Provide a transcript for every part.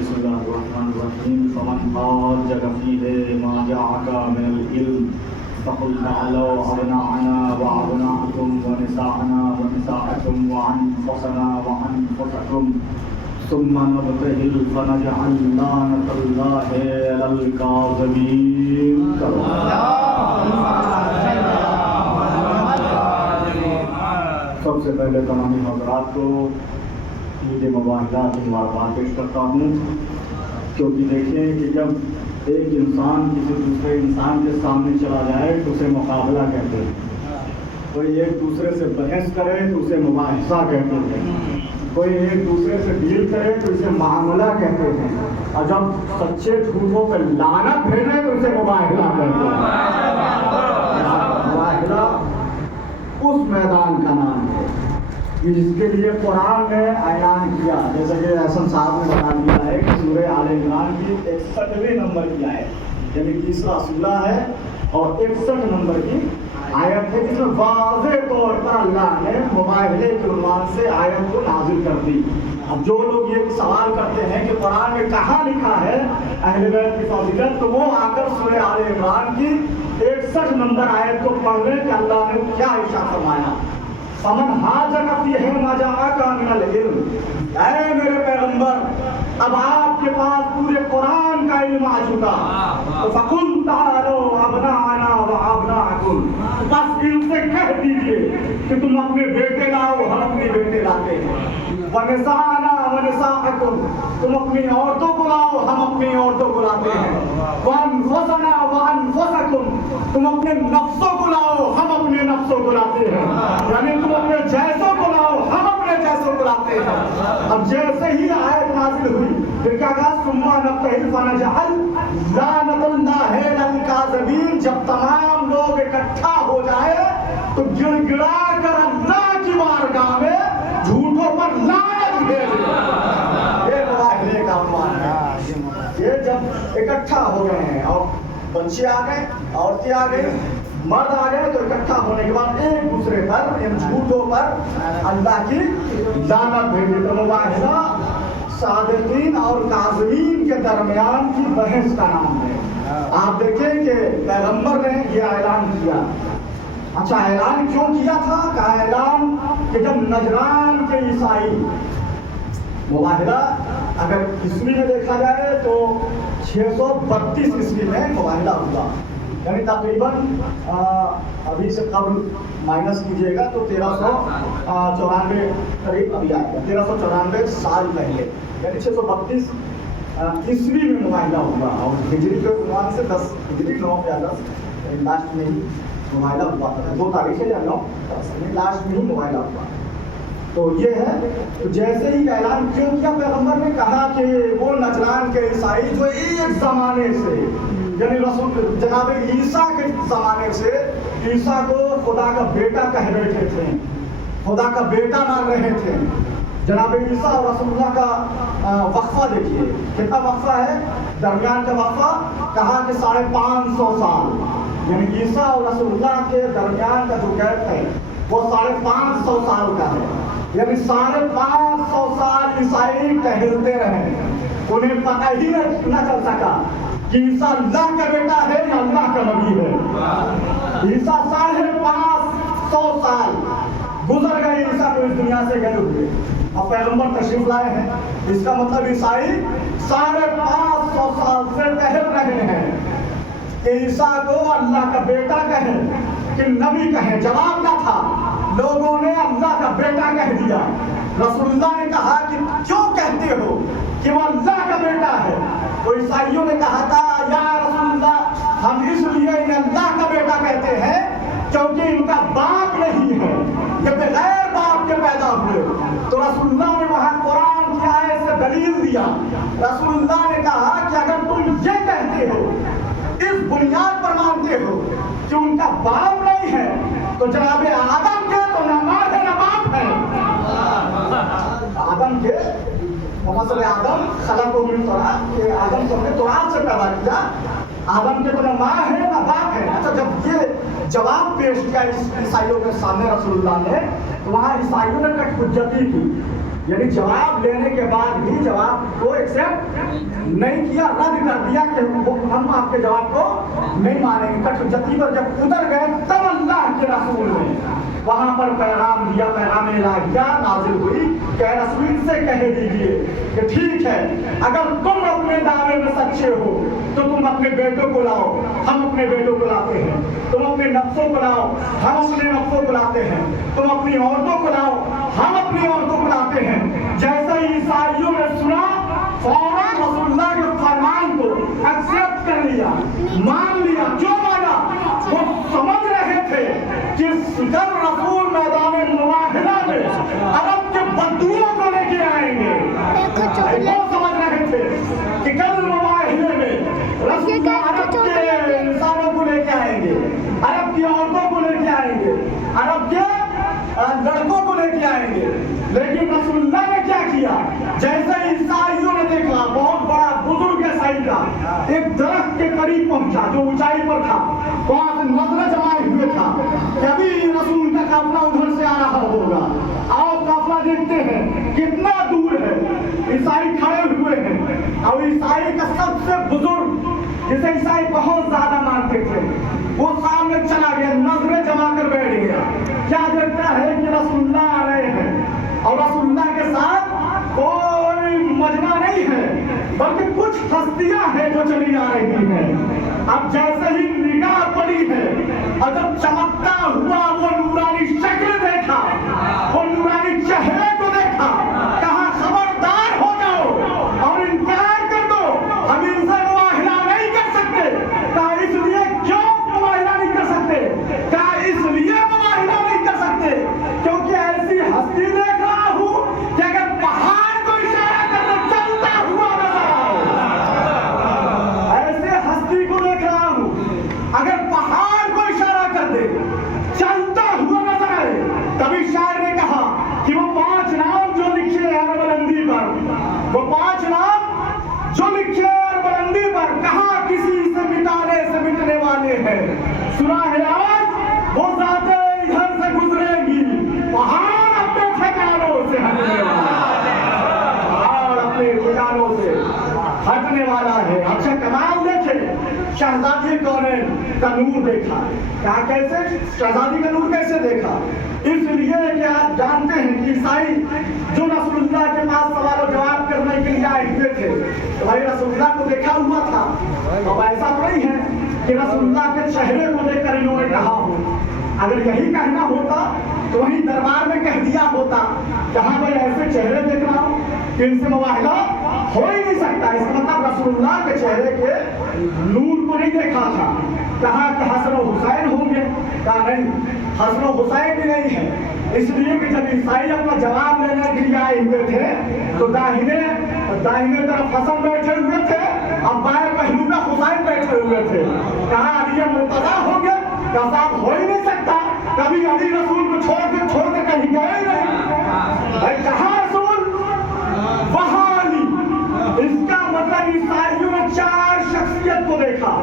بسم الله الرحمن الرحيم فمن حاجك فيه ما جاءك من العلم فقل تعالوا أبناءنا وأبناءكم ونساءنا ونساءكم وأنفسنا وأنفسكم ثم نبتهل فنجعل لعنة الله على الكاذبين. سب سے پہلے تمام حضرات کو عید مبارکہ کی مبارکباد پیش کرتا ہوں، کیونکہ دیکھیں کہ جب ایک انسان کسی دوسرے انسان کے سامنے چلا جائے تو اسے مقابلہ کہتے ہیں، کوئی ایک دوسرے سے بحث کرے تو اسے مباحثہ کہتے ہیں، کوئی ایک دوسرے سے ڈیل کرے تو اسے معاملہ کہتے ہیں، اور جب سچے جھوٹوں پہ لعنت بھیجے تو اسے مباحلہ کہتے ہیں. مباحلہ اس میدان کا نام ہے جس کے لیے قرآن نے اعلان کیا، جیسے کہ احسن صاحب نے بتا دیا ہے کہ سورہ آل عمران کی 61ویں نمبر کی آیت، یعنی تیسرا سورہ ہے اور 61 نمبر کی آیت ہے، جس میں واضح طور پر اللہ نے مباحلے کے عنوان سے آیت کو نازل کر دی. اب جو لوگ یہ سوال کرتے ہیں کہ قرآن میں کہاں لکھا ہے اہل بیت کی فضیلت، تو وہ آ کر سورہ آل عمران کی 61 نمبر آیت کو پڑھ لیں کہ اللہ نے کیا ارشاد فرمایا. فمن حاجک فیہ ما جاءک من العلم، اے میرے پیغمبر اب آپ کے پاس پورے قرآن کا علم آ چکا، فقل تعالوا ابناءنا وابناءکم، بس ان سے کہہ دیجئے کہ تم اپنے بیٹے لاؤ ہم اپنے بیٹے لاتے ہیں، ونساءنا ونساءکم، تم اپنی عورتوں کو لاؤ ہم اپنی عورتوں کو لاتے ہیں، وانفسنا وانفسکم، تم اپنے نفسوں کو لاؤ ہم اپنے نفسوں کو لاتے ہیں، یعنی تم اپنے جیسوں کو لاؤ ہم اپنے جیسوں کو لاتے ہیں. اب جیسے ہی آیت نازل ہوئی پھر کیا کہا، ثم نبتہل فنجعل لعنۃ اللہ علی الکاذبین، جب تمام لوگ اکٹھا ہو جائے تو گڑ گڑا کر اللہ کی بارگاہ میں جھوٹوں پر لعنت بھیجے. یہ مباحلے کا عنوان ہے. یہ جب اکٹھا ہو گئے ہیں اور بچے آ گئے، عورتیں آ گئی، مرد آ گئے، تو اکٹھا ہونے کے بعد ایک دوسرے پر ان جھوٹوں پر اللہ کی لعنت بھیجے. تو مباحلہ صادقین اور کاذبین کے درمیان کی بحث کا نام ہے. آپ دیکھیں کہ پیغمبر نے یہ اعلان کیا. اچھا اعلان کیوں کیا تھا؟ کہ اعلان کہ جب نجران کے عیسائی، مباحلہ اگر عیسوی میں دیکھا جائے تو 632 عیسوی میں مباحلہ ہوا، یعنی تقریباً ابھی سے قبل مائنس کیجیے گا تو 1394 قریب ابھی آئے گا، 1394 سال پہلے، یعنی 632 عیسوی میں مباحلہ ہوا. اور ہجری کے عنوان سے 10 ہجری 9 یا 10 لاسٹ میں ہی مباحلہ ہوا تھا، 2 تاریخ ہے یا 9 لاسٹ میں ہی مباحلہ ہوا. تو یہ ہے. تو جیسے ہی اعلان کیوں کیا پیغمبر نے؟ کہا کہ وہ نجران کے عیسائی جو ایک زمانے سے، یعنی رسول جناب عیسیٰ کے زمانے سے عیسیٰ کو خدا کا بیٹا کہہ بیٹھے تھے، خدا کا بیٹا مان رہے تھے. جناب عیسیٰ اور رسول اللہ کا وقفہ دیکھیے، کتنا وقفہ ہے درمیان کا وقفہ؟ کہا کہ 550 سال، یعنی عیسیٰ اور رسول اللہ کے درمیان کا جو گیپ ہے وہ 550 سال کا ہے. یعنی 550 سال عیسائی ٹہلتے رہے، انہیں پتہ ہی نہ چل سکا کہ عیسیٰ اللہ کا بیٹا ہے یا اللہ کا نبی ہے. عیسیٰ 550 سال گزر گئے عیسیٰ کو اس دنیا سے گئے ہوئے، اب پیغمبر تشریف لائے ہیں. اس کا مطلب عیسائی 550 سال سے ٹہل رہے ہیں کہ عیسیٰ کو اللہ کا بیٹا کہیں کہ نبی کہیں. جواب نہ تھا، لوگوں نے اللہ کا بیٹا کہہ دیا. رسول اللہ نے کہا کہ کیوں کہتے ہو کہ وہ اللہ کا بیٹا ہے؟ تو عیسائیوں نے کہا تھا یا رسول اللہ ہم اس لیے انہیں اللہ کا بیٹا کہتے ہیں کیونکہ ان کا باپ نہیں ہے، یہ بغیر باپ کے پیدا ہوئے. تو رسول اللہ نے وہاں قرآن کی آیت سے دلیل دیا. رسول اللہ نے کہا کہ اگر تم یہ کہتے ہو، اس بنیاد پر مانتے ہو کہ ان کا باپ نہیں ہے، تو جناب آدم کے تو نہ ماں ہے نہ باپ ہے. آدم کے محمد آدم خلق و من تراب، کہ آدم کو ہم نے تراب سے پیدا کیا، آدم کے تو نہ ماں ہے نہ باپ ہے. اچھا جب یہ جواب پیش کیا عیسائیوں کے سامنے رسول اللہ نے، تو وہاں عیسائیوں نے کٹ حجتی کی. یعنی جواب لینے کے بعد بھی جواب کو ایکسپٹ نہیں کیا، رد کر دیا کہ ہم آپ کے جواب کو نہیں مانیں گے۔ کٹ حجتی پر جب اتر گئے تب اللہ کے رسول نے وہاں پر پیغام دیا، پیغام الہیہ نازل ہوئی کہ رسول سے کہہ دیجئے کہ ٹھیک ہے، اگر تم اپنے دعوے میں سچے ہو تو تم اپنے بیٹوں کو لاؤ، ہم اپنے بیٹوں کو لاتے ہیں، تم اپنے نفسوں کو لاؤ، ہم اپنے نفسوں کو لاتے ہیں، تم اپنی عورتوں کو لاؤ، ہم اپنی عورتوں کو لاتے ہیں۔ جیسے ہی عیسائیوں نے سنا فوراً رسول اللہ کے فرمان کو ایکسپٹ کر لیا، مان لیا۔ کیوں مانا؟ وہ سمجھ رہے تھے کہ جب رسول میدان مواہدہ میں عرب کے بدوؤں کو لے کے آئیں گے، وہ سمجھ رہے تھے کہ کل مواہدے میں رسول عرب کے انسانوں کو لے کے آئیں گے، عرب کی عورتوں کو لے کے آئیں گے، عرب کے لڑکوں کو لے کے آئیں گے۔ لیکن رسول اللہ نے کیا کیا؟ جیسے عیسائیوں نے دیکھا بہت بڑا بزرگ عیسائی کا ایک درخت کے قریب پہنچا جو اونچائی پر تھا، وہاں سے نظریں جمائے ہوئے تھا کہ ابھی رسول کا قافلہ ادھر سے آ رہا ہوگا، آؤ قافلہ دیکھتے ہیں کتنا دور ہے۔ عیسائی کھڑے ہوئے ہیں اور عیسائی کا سب سے بزرگ جسے عیسائی بہت زیادہ مانتے تھے وہ سامنے چلا گیا، نظریں جما کر بیٹھ گیا۔ کیا دیکھتا ہے کہ رسول اللہ آ رہے ہیں اور رسول اللہ کے ساتھ کوئی مجمع نہیں ہے بلکہ کچھ ہستیاں ہیں جو چلی آ رہی ہیں۔ اب جیسے ہی نگاہ پڑی ہے اور جب چمکتا ہوا وہ نورانی شکل دیکھا، وہ نورانی چہرے کو دیکھا، کہا خبردار ہو جاؤ اور انکار کر دو، ہم ان سے مواہدہ نہیں کر سکتے۔ کہا اس لیے کیوں مواہدہ نہیں کر سکتے؟ کہا اس لیے مواہدہ نہیں کر سکتے کیونکہ ایسی ہستی دیکھ رہا ہوں کہ اگر پہاڑ کو اشارہ کر دے چلتا ہوا نظر آئے۔ ایسے ہستی کو دیکھ رہا ہوں اگر پہاڑ کو اشارہ کر دے چلتا ہوا نظر آئے۔ تبھی شاعر نے کہا کہ وہ 5 نام جو لکھے ہر بلندی پر، وہ 5 نام جو لکھے ہر بلندی پر، کہاں کسی سے مٹانے سے مٹنے والے ہیں۔ سنا ہے آج وہ ذاتیں ادھر سے گزرے گی، پہاڑ اپنے ٹھکانوں سے ہٹنے والا ہے، پہاڑ اپنے ٹھکانوں سے ہٹنے والا ہے۔ اچھا کمال دیکھے، شہزادی کونین کا نور دیکھا۔ کہا کیسے؟ شہزادی کا نور کیسے دیکھا؟ اس لیے کہ آپ جانتے ہیں کہ عیسائی جو رسول اللہ کے پاس سوال و جواب کرنے کے لیے آئے ہوئے تھے تو بھائی رسول اللہ کو دیکھا ہوا تھا۔ اب ایسا تو نہیں ہے کہ رسول اللہ کے چہرے کو دیکھ کر انہوں نے کہا ہو، اگر یہی کہنا ہوتا تو وہیں دربار میں کہہ دیا ہوتا کہ ہاں بھائی ایسے چہرے دیکھ رہا ہوں کہ ان سے مواہدہ ہو ہی نہیں سکتا۔ اس کا مطلب رسول اللہ کے چہرے کے نور کو نہیں دیکھا تھا۔ کہا کہ حسن و حسین ہوں گے؟ کہا نہیں، حسن و حسین بھی نہیں ہے۔ اس لیے کہ جب عیسائی اپنا جواب لینے کے لیے آئے ہوئے تھے تو داہنے طرف حسن بیٹھے ہوئے تھے اور بائیں پہلو میں حسین بیٹھے ہوئے تھے۔ کہا علی مرتضیٰ ہوں گے؟ کہا صاحب ہو ہی نہیں سکتا، کبھی علی رسول کو چھوڑ کے کہیں گئے ہی نہیں۔ کہاں رسول؟ وہاں علی۔ اس کا مطلب عیسائیوں نے 4 شخصیت کو دیکھا،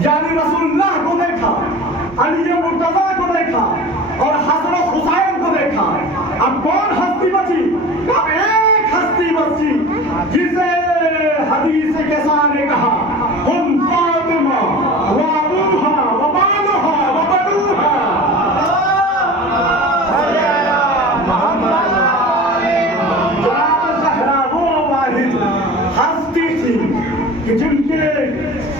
یعنی رسول اللہ کو دیکھا، علی مرتضیٰ کو دیکھا اور حسن و حسین کو دیکھا۔ اب کون ہستی بچی؟ اب ایک ہستی بچی جسے حدیث کے سامنے کہا ہم فاطمہ و ابوہا و بالہا و بنوہا۔ وہ واحد ہستی تھی کہ جن کے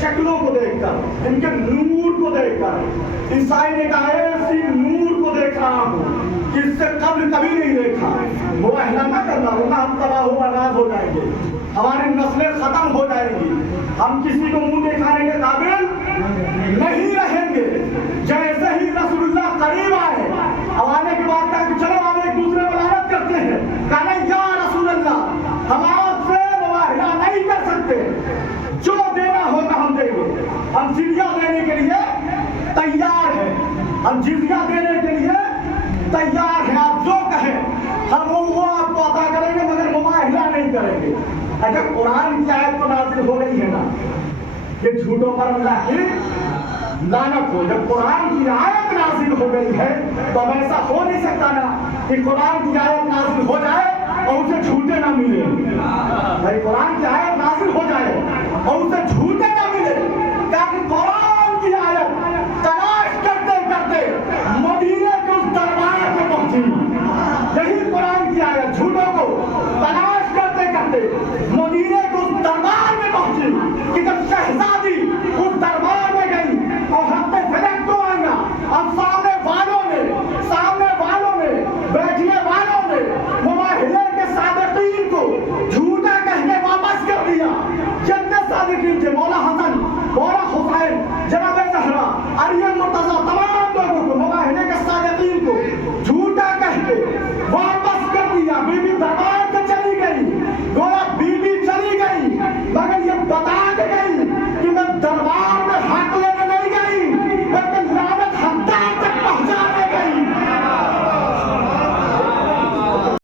شکلوں کو دیکھ کر، ان کے نور کو دیکھ کر عیسائی نے کہا ایسی نور کو دیکھ رہا ہوں کہ اس سے قبل کبھی نہیں دیکھا۔ وہ اہلا نہ کرنا ہوگا، ہم تباہ و برباد ہو جائیں گے، ہماری نسلیں ختم ہو جائیں گی، ہم کسی کو منہ دکھانے کے قابل نہیں رہیں گے۔ جیسے ہی رسول اللہ قریب آئے، اب آنے کے بعد کہا کہ چلو ہم ایک دوسرے کو لعنت کرتے ہیں۔ کہا نہیں یا رسول اللہ، ہم آپ سے مواہدہ نہیں کر سکتے، جو دینا ہوگا ہم دیں گے، ہم جزیہ دینے کے لیے تیار ہیں، ہم جزیہ دینے کے لیے تیار ہیں، آپ جو کہیں ہم وہ آپ کو عطا کریں گے مگر مواہدہ نہیں کریں گے۔ اگر قرآن کی آیت تو نازل ہو گئی ہے نا، یہ جھوٹوں پر اللہ کی لعنت ہو۔ جب قرآن کی آیت نازل ہو گئی ہے تو اب ایسا ہو نہیں سکتا نا کہ قرآن کی آیت نازل ہو جائے اور اسے چھوٹے نہ ملے. بھائی قرآن کی آیت